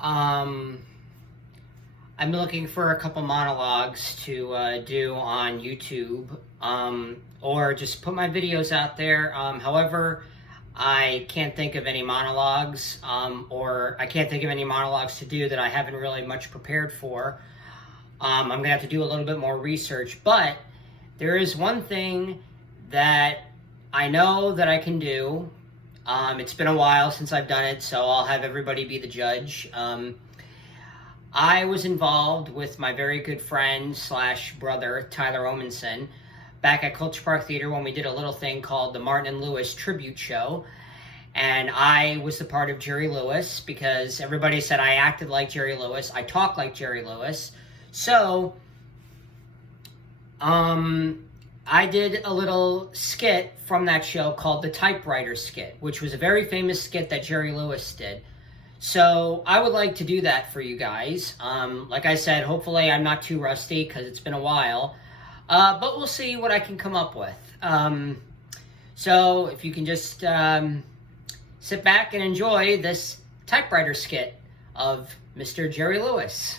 Um, I'm looking for a couple monologues to do on YouTube, or just put my videos out there. However, I can't think of any monologues, or I can't think of any monologues to do that I haven't really much prepared for. I'm going to have to do a little bit more research, but there is one thing that I know that I can do. It's been a while since I've done it, so I'll have everybody be the judge. I was involved with my very good friend slash brother, Tyler Omenson, back at Culture Park Theater when we did a little thing called the Martin and Lewis Tribute Show. And I was the part of Jerry Lewis because everybody said I acted like Jerry Lewis. I talk like Jerry Lewis. So, I did a little skit from that show called the Typewriter skit, which was a very famous skit that Jerry Lewis did. So I would like to do that for you guys. Like I said, hopefully I'm not too rusty because it's been a while. But we'll see what I can come up with. So if you can just sit back and enjoy this typewriter skit of Mr. Jerry Lewis.